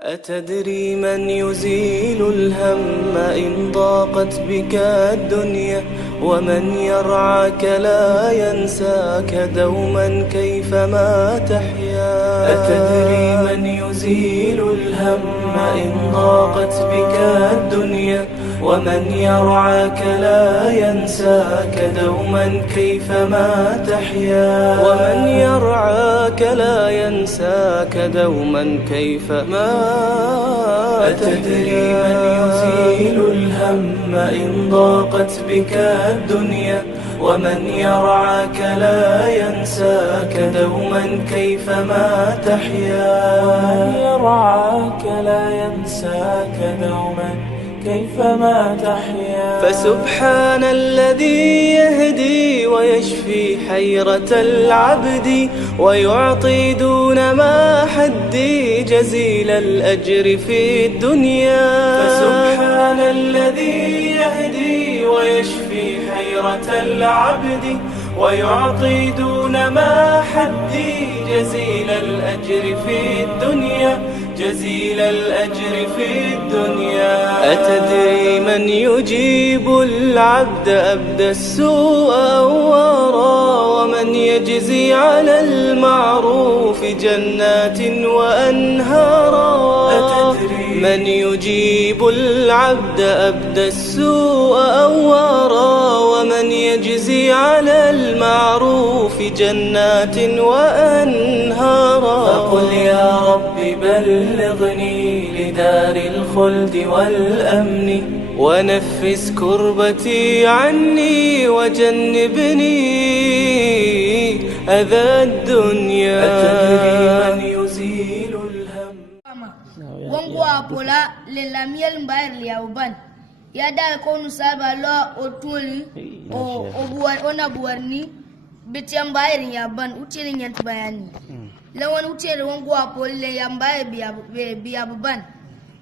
أتدري من يزيل الهم إن ضاقت بك الدنيا ومن يرعاك لا ينساك دوما كيفما تحيا. أتدري من يزيل الهم إن ضاقت بك الدنيا ومن يرعاك لا ينساك دوما كيفما تحيا. ومن يرعاك لا ينساك دوما كيفما. أتدري من يزيل الهم إن ضاقت بك الدنيا ومن يرعاك لا ينساك دوما كيفما تحيا. ومن يرعاك لا ينساك دوما كيفما تحيا. فسبحان الذي يهدي ويشفي حيرة العبد ويعطي دون ما حدي جزيل الأجر في الدنيا. فسبحان الذي يهدي ويشفي حيرة العبد ويعطي دون ما حدي جزيل الأجر في الدنيا. جزيل الأجر في الدنيا. أتدري من يجيب العبد أبدى السوء أوارا ومن يجزي على المعروف جنات وأنهارا. أتدري من يجيب العبد أبدى السوء أوارا ومن يجزي على المعروف جنات وأنهارا. فقل يا رب بلغني لدار الخلد والأمن ونفس كربتي عني وجنبني أذى الدنيا. أتدري من يزيل الهم. Wangwa pola le la miel mbair ya uban ya dal konu saba lo otuli o buar ona buarni bitia mbair ya ban utili nyant bayani lawan utili wangwa pola ya mbair biya ban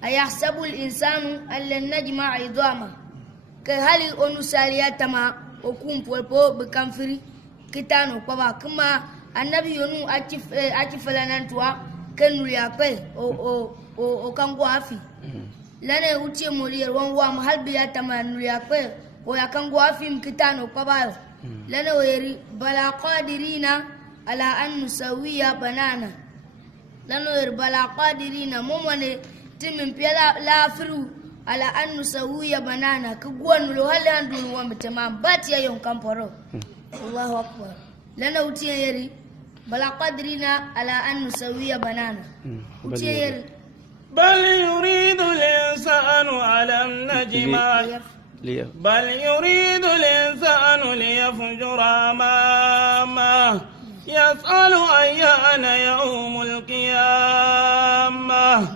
ayahsabu al-insanu allan najma 'idama ka hali onu saliyatama okumpol po bekamfiri kitano kwa kuma annabi yonu achifalanantwa kanu ya pe o kangwa afi lana utie molier wanwa mahalbi ya tamanu ya pe o ya kangwa afi mkitano kwa bayo lana weri bala qadirina ala an nusawiya banana lana weri bala qadirina momone timin pela la afru ala an nusawiya banana kugwanu lo halandu wa mtamam bati ya yon kamporo. Allahu akbar. lana utie yeri بل قدرنا على أن نسوي بنانا. بل يريد الإنسان ألم نجمع بل يريد الإنسان ليفجر أمامه يسأل أيان يوم القيامة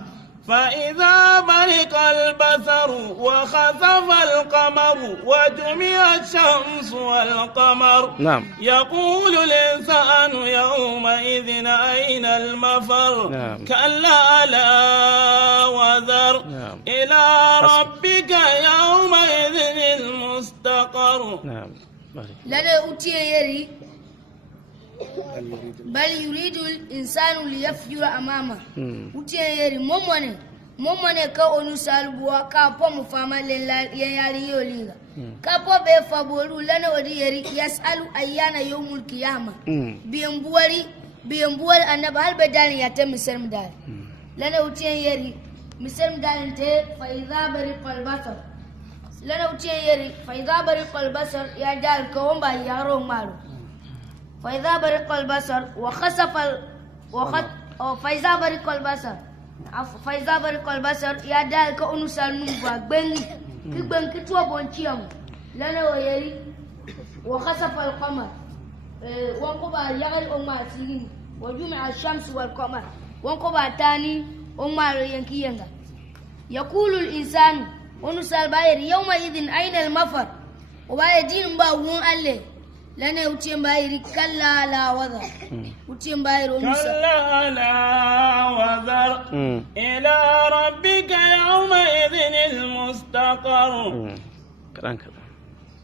فإذا برق البصر وخسف القمر وجمع الشمس والقمر يقول الإنسان يومئذ أين المفر كلا لا وذر إلى ربك يومئذ المستقر. لا أوتي بل يريد الإنسان ليفجر أمامه. وتيري momone ka onu salbuwa ka po mu fama le yari yoliga ka po be fabolu lana wadi yari yasalu ayyana yawmul qiyamah biyambuwari annaba hal badani ya ta misal dal lana utiyen yari misal dal te fa idha bariqal basar lana utiyen yari fa idha bariqal basar ya dal ka wamba yaro maru فإذا برق البصر وخسف فإذا برق البصر فإذا برق البصر يا دالك أنسان نوفا بني كبن كتوا بونتيام لنا ويري وخسف القمر وانقبا يغل أمار سيرين وجمع الشمس والقمر وانقبا تاني أمار ينكي ينغا يقول الإنسان أنسان باير يومئذ أين المفر وباير دين باوون ألي لنا وتيم بايري كلا لا وذر وتيم بايرو كلا لا وذر إلى ربك يومئذ المستقر.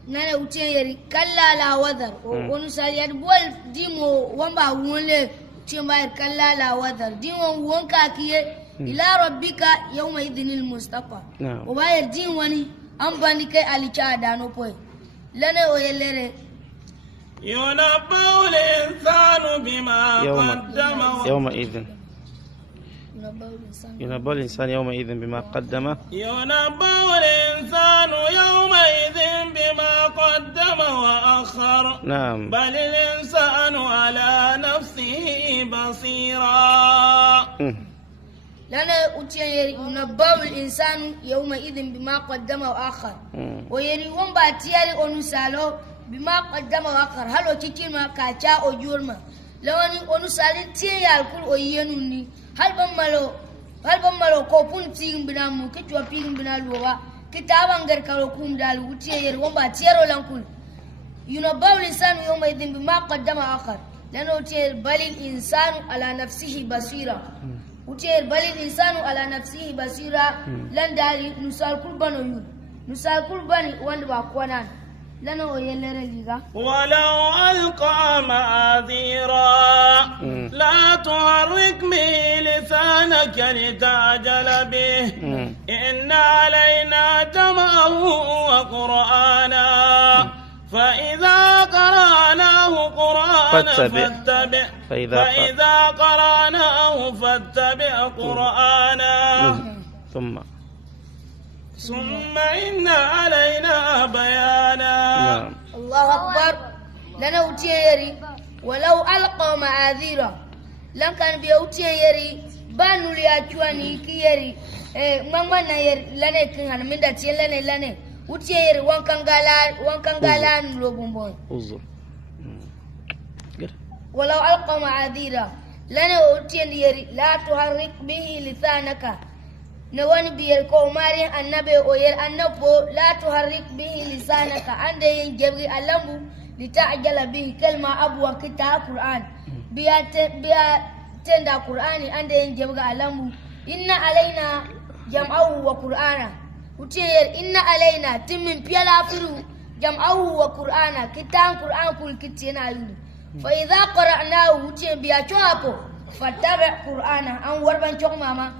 nana uteyeri kalla la wadar onu saliyat bol dimo wamba wonle timba kalla la wadar dimo wonka kiye ila rabbika yawma idhinil mustaqar نعم. o bayar din wani an bani kai alicha dano poy lane o yelere ينبأ الإنسان بما قدم يومئذ ينبأ الإنسان يومئذ بما قدم ينبأ الإنسان يومئذ بما قدم وأخر نعم. بل الإنسان على نفسه بصيرا lana utiyeri yunabbawu al-insanu yawma idhin bima qaddama wa akhar o yeri womba tiyari onusalo bima qaddama wa akhar halo kikima kacha o jurma lawani onusali tiyal kul o yenunni halban malo ko pun tigin binamu kitwa pigin binaluwa kitaban garkaro kum dal utiyeri womba tiyaro lankul yunabbawu al-insanu yawma idhin bima qaddama wa akhar lana utiyeri balil insanu ala nafsihi basira utiyar balil insanu ala nafsihi basira lan dari nusal kurbano yu nusal kurbani wanda ba kwana lana o yelere liga ولو ألقى معاذيرا لا تحرك به لسانك لتعجل به إن علينا جمعه وقرآنا فإذا قرأناه قرآنا فاتبع فإذا قرأناه فاتبع قرآنا ثم إن علينا بيانا الله أكبر لنا وتيري ولو ألقى معاذيرا لن كان بيوتيري بانو لياتواني كيري ماما نير لنا كان من داتي لنا utiyeri wankangalan lobumbon uzur walau alqa ma'adira lana utiyeri la tuharrik bihi lisanaka nawani biyar ko mari annabe o yer annabo la tuharrik bihi lisanaka ande yin jabri alambu lita'jala bihi kalma abwa kita qur'an biya tenda qur'ani ande yin jabri alambu inna alaina jam'ahu wa qur'ana utiyar inna alaina timmin piyala firu jam'ahu wa qur'ana kitan qur'an kul kitina yu fa idha qara'nahu utiyar biya choapo fattabi qur'ana an warban chok mama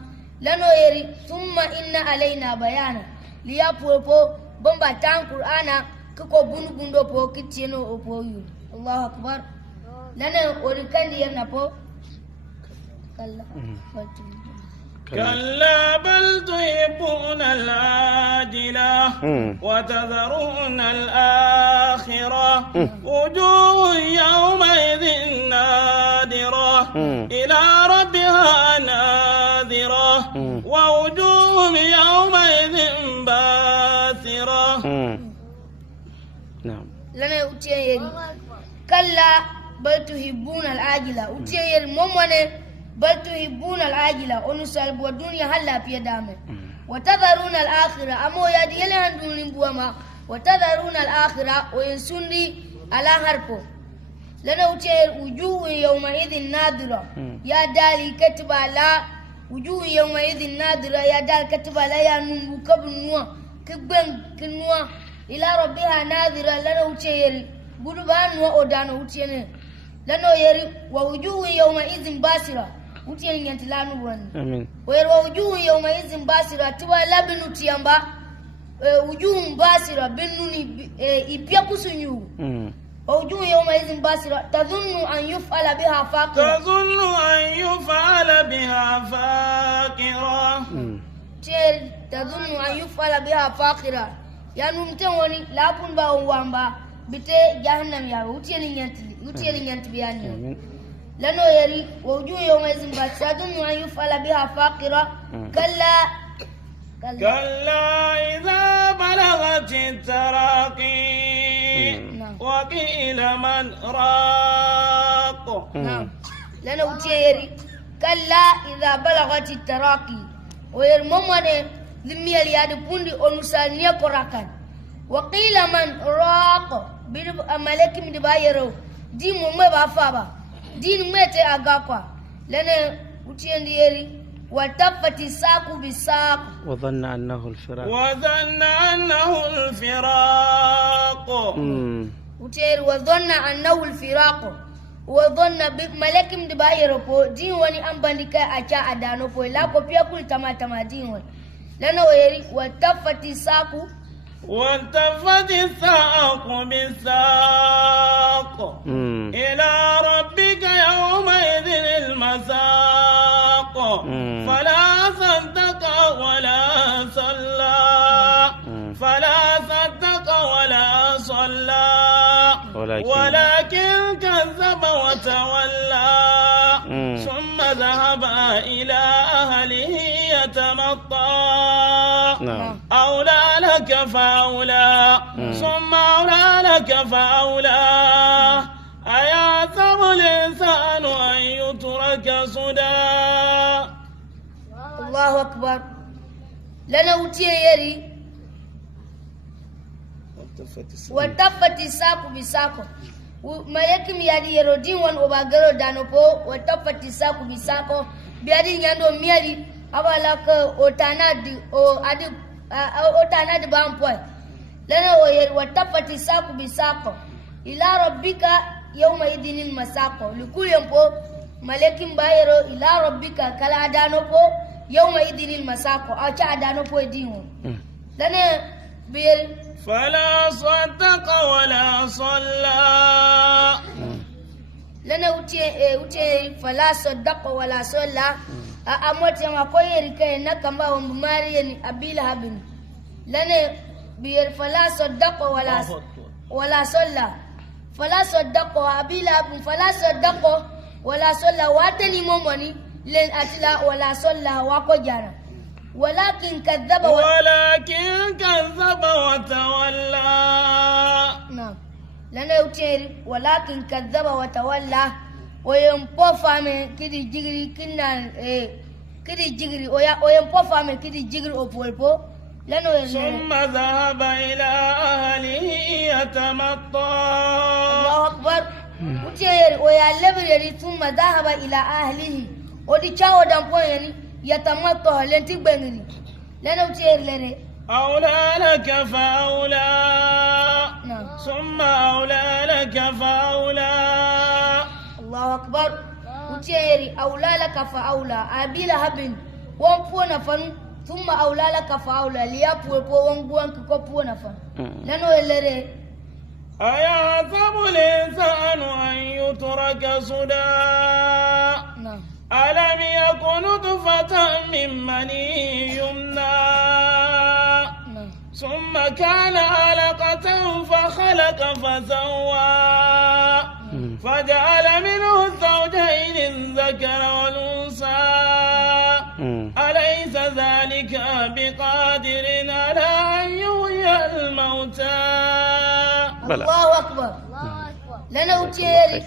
lano yeri thumma inna alaina bayana liya popo bomba tan qur'ana ko bunu bundo po kitino opo yu Allahu akbar lana orikandi yana po kalla كلا بل تحبون العاجلة وتذرون الآخرة وجوه يومئذ نادرة إلى ربها ناظرة ووجوه يومئذ باسرة نعم. لنا أتيري كلا بل تحبون العاجلة أتيري ممونة بل تحبون العاجلة ونسال الدنيا هلا في دامه وتذرون الآخرة أمو يدي لهن دون بوما وتذرون الآخرة وينسوني على هربو لنا وتير وجوه يومئذ نادرة يا دالي كتب لا وجوه يومئذ نادرة يا دال كتب لا يا نمو كبر نوا كبن كنوا إلى ربها نادرة لنا وتير بدبان نوا أودانو وتير لنا يري ووجوه يومئذ باسرة utiyeni nyantilanu bwani amen wero wujuhu yawma izin basira tuba labinu tiyamba wujuhu basira binuni ipya kusunyu wujuhu yawma izin basira tadhunnu an yuf'ala biha faqira tadhunnu an yuf'ala biha faqira yanu mtewoni lapun ba wamba bite jahannam ya utiyeni nyantibiyani amen لأنه يري ووجوه يومئذ باسرة أن يفعل بها فاقرة كلا إذا بلغت التراقي وقيل من راق نعم لأنه يري كلا إذا بلغت التراقي ويرممني ذمي الياد بوندي ونسالني قراكان وقيل من راق ملك من بايرو دي مما بافابا دين متى أجاكوا لأن وتينديري والتفت الساق بالساق وظن أنه الفراق وتير وظن أنه الفراق wa dhanna bi malakim de bayero po din woni ambandika acha adano po la ko pia kul tama din woni lana oyeri wa tafati saku والتفت الساق بالساق إلى ربك يومئذ المساق فلا صدق ولا صلى ولكن كذب وتولى ثم ذهب إلى أهله يتمطى أولى لك فأولى ثم أولى لك فأولى أيحسب الإنسان أن يترك سدى الله أكبر لنا وتيري والتفت الساق بساق malakim yadi yerodin wan obagaro danopo watafati saku bisako biadi nyando miali abala ko otanadi o adi otanadi bampo lana oyer watafati saku bisako ila rabbika yawma idinil masako likulempo malakim bayero ila rabbika kala danopo yawma idinil masako acha danopo dinwo lana bir فلا صدق ولا صلى lana uche fala صدق ولا صلى amote makoyeri kay nakamba umbumari ni abila habin lana bir fala صدق ولا صلى fala صدق abila habin fala صدق ولا صلى watani momoni len atila wala صلى wako jana ولكن كذب وتولى نعم لنا يوتيري ولكن كذب وتولى ويمبوفا من كدي جيغري كنا كدي جيغري ويمبوفا من كدي جيغري اوبولبو لنا ثم ذهب الى اهله يتمطى الله اكبر وتيري ويا لبري ثم ذهب الى اهله ودي تشاو دامبو يعني يتمطى لنتي بنغني لنا وتير لري أولى لك فأولى ثم أولى لك فأولى الله أكبر وتيري أولى لك فأولى أبي لهب وانفونا فن ثم أولى لك فأولى ليابو وانبوانك كوبونا فن لنا لري أيحسب الإنسان أن يترك سدى ألم يكن نطفة من مني يمنى ثم كان علقة فخلق فسوى فجعل منه الزوجين الذكر والأنثى أليس ذلك بقادر على أن يحيي الموتى الله أكبر لنا وتيري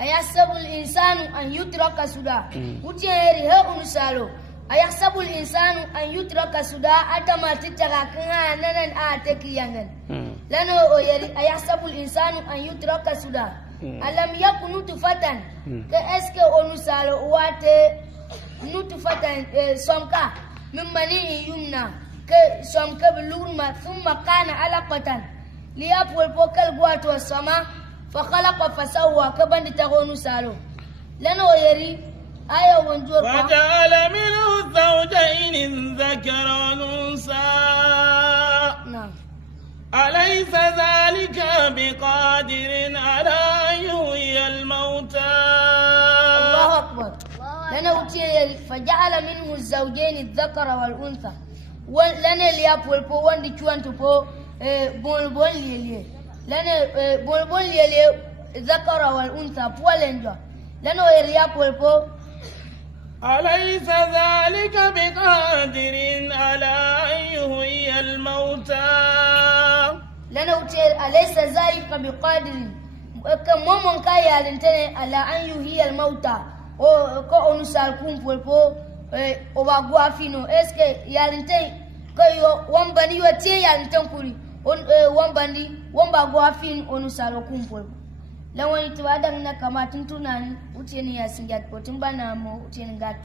أيحسب الإنسان أن يترك سدى وتيري هؤلاء سالو أيحسب الإنسان أن يترك سدى أتما تتركنا ننن آتكي ينغن لأنه أيحسب الإنسان أن يترك سدى ألم يكن نطفة كأسك أنسالو واتي نطفة سمكا من مني يمنى كسمكا بلغما ثم كان علقة ليأبول بوكال قوات والسماء فخلق فسوى كبن تغون سالو لانه يري ايا ونجور وجعل منه الزوجين الذكر والانثى نعم اليس ذلك بقادر على ان يحيي الموتى الله اكبر لانه فجعل منه الزوجين الذكر والانثى لانه ليابول بو وندي تشوانتو بو بول ليلي لأن بول يلي ذكر والأنثى بولنجا لأنه يريا بولبو أليس ذلك بقادر على أن يحيي الموتى لأنه أليس ذلك بقادر كمومن كاي يلنتني على أن يحيي الموتى أو كأنسال كون بولبو أو bagua fino eske yalinteni kayo wambani yote yalinteni kuri wambani wamba gwafin onu salo kumpol lawani tiwadan na kama tunani uteni ya singat potin bana mo uteni gat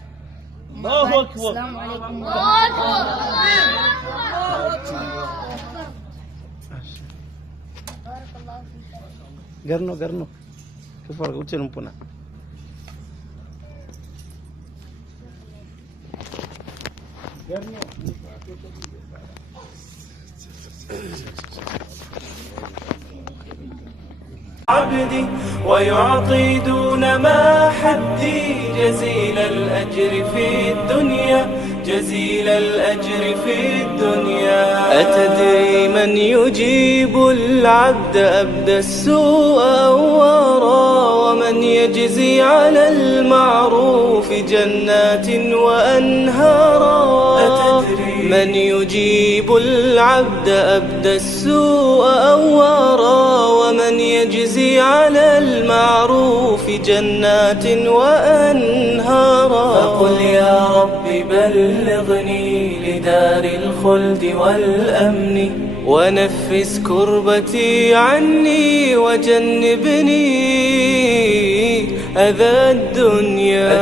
Allahu akbar assalamu alaikum Garno Kepala ucil puna. عبدي ويعطي دون ما حدي جزيل الأجر في الدنيا، جزيل الأجر في الدنيا. أتدري من يجيب العبد أبدى السوء أورا، ومن يجزي على المعروف جنات وأنهارا. من يجيب العبد أبدى السوء أورا، ومن يجزي على المعروف جنات وأنهارا. فقل يا رب بلغني لدار الخلد والأمن، ونفس كربتي عني وجنبني أذى الدنيا.